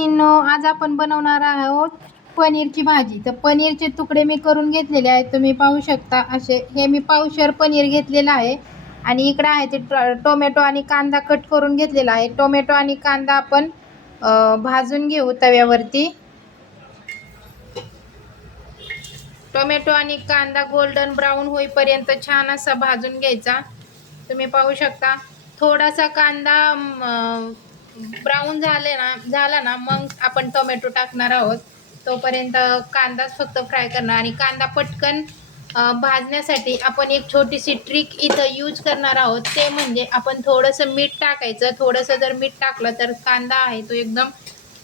मैत्रिणींनो, आज आपण बनवणार आहोत पनीरची भाजी. तर पनीरचे तुकडे मी करून घेतलेले आहेत, तुम्ही पाहू शकता. असे हे मी पावशेर पनीर घेतलेलं आहे आणि इकडे आहे ते टोमॅटो आणि कांदा कट करून घेतलेला आहे. टोमॅटो आणि कांदा आपण भाजून घेऊ तव्यावरती. टोमॅटो आणि कांदा गोल्डन ब्राऊन होईपर्यंत छान असा भाजून घ्यायचा. तुम्ही पाहू शकता. थोडासा कांदा ब्राऊन झाला ना मग आपण टोमॅटो टाकणार आहोत. तोपर्यंत कांदाच फक्त फ्राय करणार आणि कांदा पटकन भाजण्यासाठी आपण एक छोटीशी ट्रिक इथं यूज करणार आहोत. ते म्हणजे आपण थोडंसं मीठ टाकायचं. थोडंसं जर मीठ टाकलं तर कांदा आहे तो एकदम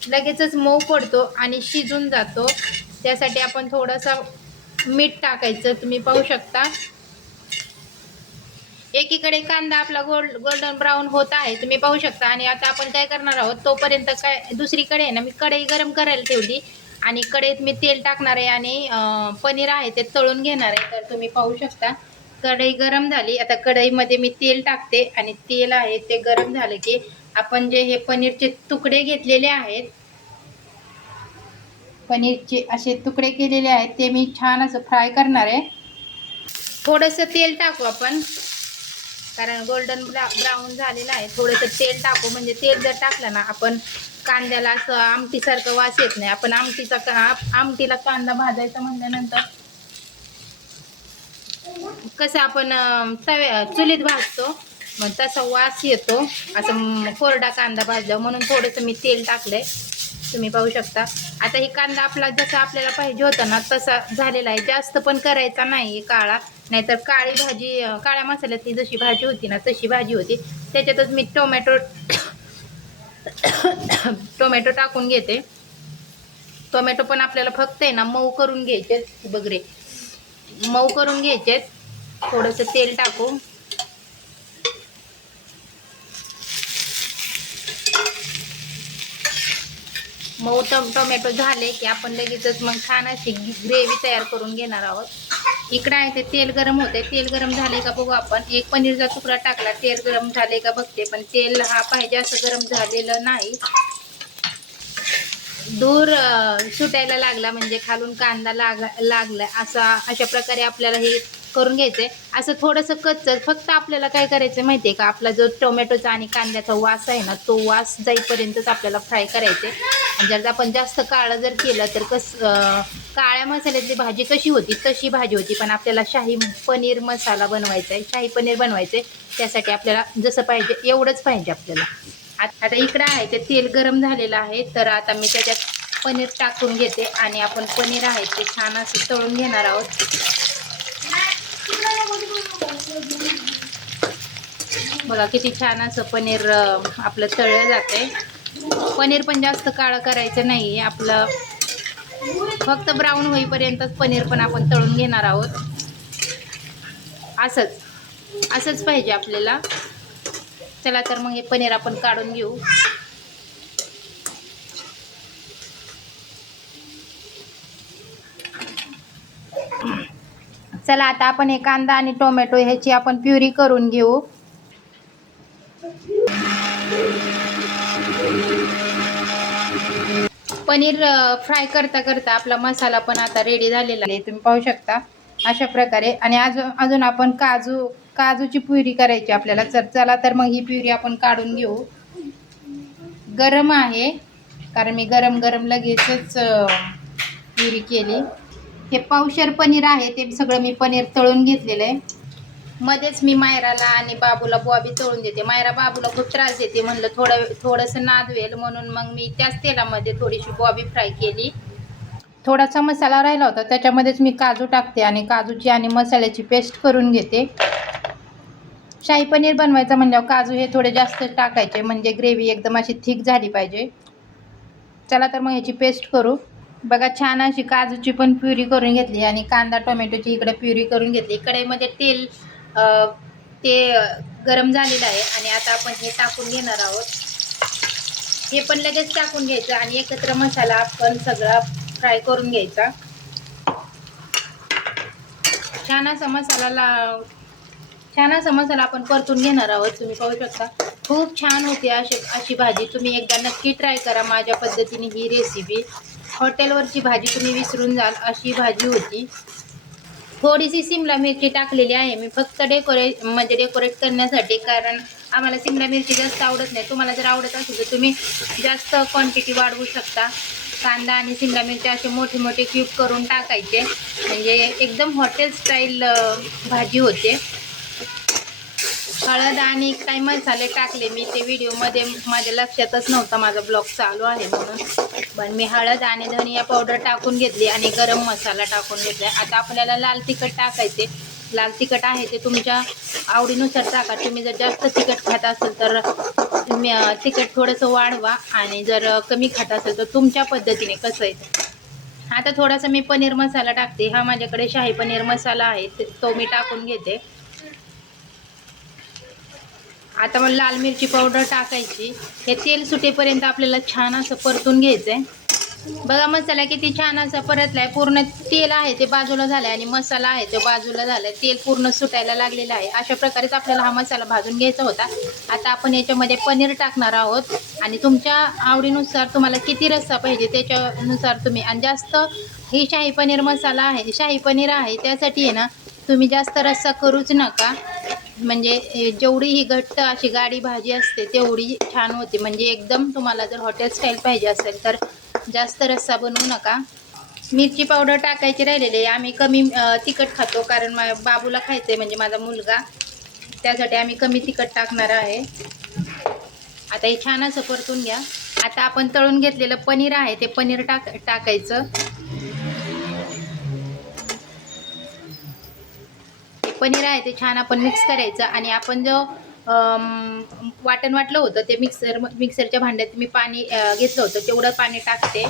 लगेचच मऊ पडतो आणि शिजून जातो. त्यासाठी आपण थोडंसं मीठ टाकायचं. तुम्ही पाहू शकता. एकीकडे कांदा आपला गोल्डन ब्राऊन होत आहे, तुम्ही पाहू शकता. आणि आता आपण काय करणार आहोत, तोपर्यंत काय दुसरीकडे आहे ना मी कढई गरम करायला ठेवली आणि कढईत मी तेल टाकणार आहे आणि पनीर आहे ते तळून घेणार आहे. तर तुम्ही पाहू शकता कढई गरम झाली. आता कढईमध्ये मी तेल टाकते आणि तेल आहे ते गरम झालं की आपण जे हे पनीरचे तुकडे घेतलेले आहेत, पनीरचे असे तुकडे केलेले आहेत ते मी छान असं फ्राय करणार आहे. थोडंसं तेल टाकू आपण, कारण गोल्डन ब्राऊन झालेलं आहे. थोडंसं तेल टाकू, म्हणजे तेल जर टाकलं ना आपण कांद्याला असं आमटीसारखं वास येत नाही. आपण आमटीला कांदा भाजायचा म्हटल्यानंतर कसं आपण चुलीत भाजतो मग तसा वास येतो असं कोरडा कांदा भाजला. म्हणून थोडंसं मी तेल टाकलंय, तुम्ही पाहू शकता. आता ही कांदा आपला जसा आपल्याला पाहिजे होता ना तसा झालेला आहे. जास्त पण करायचा नाही काळा, नाहीतर काळी भाजी काळ्या मसाल्यातली जशी भाजी होती ना तशी भाजी होती. त्याच्यातच मी टोमॅटो टाकून घेते. टोमॅटो पण आपल्याला फक्त आहे ना मऊ करून घ्यायचे बगरे, मऊ करून घ्यायचे. थोडंसं तेल टाकू. मऊ टोमॅटो झाले की आपण लगेचच मग छान अशी ग्रेव्ही तयार करून घेणार आहोत. इकडे आहे ते तेल गरम होते. तेल गरम झाले का बघू आपण. एक पनीरचा तुकडा टाकला, तेल गरम झाले का बघते. पण तेल हा पाहिजे असं गरम झालेलं नाही. दूर सुटायला लागला म्हणजे खालून कांदा लागला अशा प्रकारे आपल्याला हे करून घ्यायचंय. असं थोडंसं कच्चं. फक्त आपल्याला काय करायचं माहितीये का, आपला जो टोमॅटोचा आणि कांद्याचा वास आहे ना तो वास जाईपर्यंतच आपल्याला फ्राय करायचे. आणि जर आपण जास्त काळं जर केलं तर काळ्या मसाल्याची भाजी कशी होती तशी भाजी होती. पण आपल्याला शाही पनीर मसाला बनवायचा आहे, शाही पनीर बनवायचे. त्यासाठी आपल्याला जसं पाहिजे एवढंच पाहिजे आपल्याला. आता इकडं आहे ते तेल गरम झालेलं आहे. तर आता मी त्याच्यात पनीर टाकून घेते आणि आपण पनीर आहे ते छान असं तळून घेणार आहोत. बघा किती छान असं पनीर आपलं तळलं जातंय. पनीर पण जास्त काळं करायचं नाही आपलं, फक्त ब्राऊन होईपर्यंतच पनीर पण आपण तळून घेणार आहोत. असंच पाहिजे आपल्याला. चला तर मग हे पनीर आपण काढून घेऊ. चला आता आपण हे कांदा आणि टोमॅटो ह्याची आपण प्युरी करून घेऊ. पनीर फ्राय करता करता आपला मसाला पण आता रेडी झालेला आहे, तुम्ही पाहू शकता अशा प्रकारे. आणि अजून आपण काजूची प्युरी करायची आपल्याला. चला तर मग ही प्युरी आपण काढून घेऊ. गरम आहे कारण मी गरम लगेचच प्युरी केली. हे पावशेर पनीर आहे ते सगळं मी पनीर तळून घेतलेलं आहे. मध्येच मी मायराला आणि बाबूला बॉबी तळून देते. मायरा बाबूला खूप त्रास देते, म्हणलं थोडंसं नादवेल म्हणून मग मी त्याच तेलामध्ये थोडीशी बॉबी फ्राय केली. थोडासा मसाला राहिला होता त्याच्यामध्येच मी काजू टाकते आणि काजूची आणि मसाल्याची पेस्ट करून घेते. शाही पनीर बनवायचं म्हणल्यावर काजू हे थोडे जास्त टाकायचे, म्हणजे ग्रेव्ही एकदम अशी थिक झाली पाहिजे. चला तर मग ह्याची पेस्ट करू. बघा छान अशी काजूची पण प्युरी करून घेतली आणि कांदा टोमॅटोची इकडे प्युरी करून घेतली. कढईमध्ये तेल गरम झालेलं आहे आणि आता आपण हे टाकून घेणार आहोत. हे पण लगेच टाकून घ्यायचं आणि एकत्र मसाला आपण सगळा फ्राय करून घ्यायचा. छान असा मसाला आपण परतून घेणार आहोत, तुम्ही पाहू शकता. खूप छान होती अशी भाजी. तुम्ही एकदा नक्की ट्राय करा माझ्या पद्धतीने ही रेसिपी. हॉटेलवरची भाजी तुम्ही विसरून जाल अशी भाजी होती. थोडीशी सिमला मिरची टाकलेली आहे मी फक्त डेकोरेट करण्यासाठी, कारण आम्हाला सिमला मिरची जास्त आवडत नाही. तुम्हाला जर आवडत असेल तर तुम्ही जास्त क्वांटिटी वाढवू शकता. कांदा आणि सिमला मिरची असे मोठे मोठे क्यूब करून टाकायचे, म्हणजे एकदम हॉटेल स्टाईल भाजी होते. हळद आणि काही मसाले टाकले मी, ते व्हिडिओमध्ये माझ्या लक्षातच नव्हता, माझा ब्लॉग चालू आहे म्हणून. पण मी हळद आणि धनिया पावडर टाकून घेतली आणि गरम मसाला टाकून घेतला. आता आपल्याला लाल तिखट टाकायचे. लाल तिखट आहे ते तुमच्या आवडीनुसार टाका. तुम्ही जर जास्त तिखट खात असेल तर तुम्ही तिखट थोडंसं वाढवा, आणि जर कमी खात असेल तर तुमच्या पद्धतीने कसं आहे. आता थोडासा मी पनीर मसाला टाकते. हा माझ्याकडे शाही पनीर मसाला आहे, तो मी टाकून घेते. आता मग लाल मिरची पावडर टाकायची. हे तेल सुटेपर्यंत आपल्याला छान असं परतून घ्यायचंय. बघा मसाला किती छान असा परतलाय. पूर्ण तेल आहे ते बाजूला झालंय आणि मसाला आहे तो बाजूला झालाय. तेल पूर्ण सुटायला लागलेलं आहे. अशा प्रकारेच आपल्याला हा मसाला भाजून घ्यायचा होता. आता आपण याच्यामध्ये पनीर टाकणार आहोत, आणि तुमच्या आवडीनुसार तुम्हाला किती रस्सा पाहिजे त्याच्यानुसार तुम्ही. आणि जास्त ही शाही पनीर मसाला आहे, शाही पनीर आहे, त्यासाठी आहे ना तुम्ही जास्त रस्सा करूच नका. म्हणजे जेवढी ही घट्ट अशी गाढी भाजी असते तेवढी छान होते. म्हणजे एकदम तुम्हाला जर हॉटेल स्टाईल पाहिजे असेल तर जास्त रस्सा बनवू नका. मिरची पावडर टाकायची राहिलेली आहे. आम्ही कमी तिखट खातो, कारण माझ्या बाबूला खायचं आहे, म्हणजे माझा मुलगा, त्यासाठी आम्ही कमी तिखट टाकणार आहे. आता हे छान असं परतून घ्या. आता आपण तळून घेतलेलं पनीर आहे ते पनीर टाकायचं. पनीर आहे ते छान आपण मिक्स करायचं. आणि आपण जो वाटण वाटलं होतं ते मिक्सरच्या भांड्यात मी पाणी घेतलं होतं, तेवढं पाणी टाकते.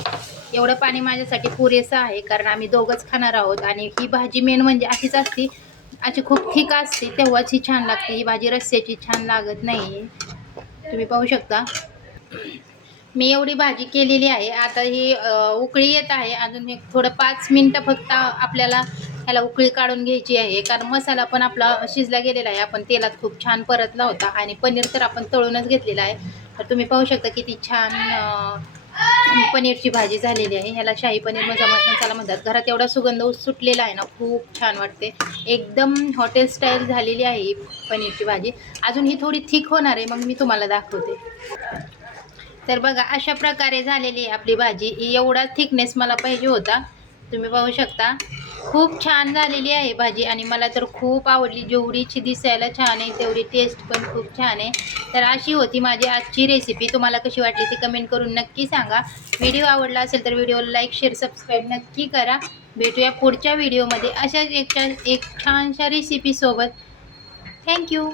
एवढं पाणी माझ्यासाठी पुरेसं आहे, कारण आम्ही दोघंच खाणार आहोत. आणि ही भाजी मेन म्हणजे अशीच असते, अशी खूप थिक असते तेव्हाच ही छान लागते. ही भाजी रस्स्याची छान लागत नाही. तुम्ही पाहू शकता मी एवढी भाजी केलेली आहे. आता ही उकळी येत आहे. अजून एक थोडं 5 मिनटं फक्त आपल्याला ह्याला उकळी काढून घ्यायची आहे, कारण मसाला पण आपला शिजला गेलेला आहे. आपण तेलात खूप छान परतला होता, आणि पनीर तर आपण तळूनच घेतलेला आहे. तर तुम्ही पाहू शकता किती छान पनीरची भाजी झालेली आहे. ह्याला शाही पनीर मसाला म्हणतात. घरात एवढा सुगंध सुटलेला आहे ना, खूप छान वाटते. एकदम हॉटेल स्टाईल झालेली आहे ही पनीरची भाजी. अजून ही थोडी थिक होणार आहे, मग मी तुम्हाला दाखवते. तर बघा अशा प्रकारे झालेली आहे आपली भाजी. एवढा थिकनेस मला पाहिजे होता. तुम्ही पाहू शकता खूप छान झालेली आहे भाजी, आणि मला तर खूप आवडली. जेवढीची दिसायला छान आहे तेवढी टेस्ट पण खूप छान आहे. तर अशी होती माझी आजची रेसिपी. तुम्हाला कशी वाटली ती कमेंट करून नक्की सांगा. व्हिडिओ आवडला असेल तर व्हिडिओला लाईक शेअर सबस्क्राईब नक्की करा. भेटूया पुढच्या व्हिडिओमध्ये अशाच एक छानशा रेसिपीसोबत. थँक्यू.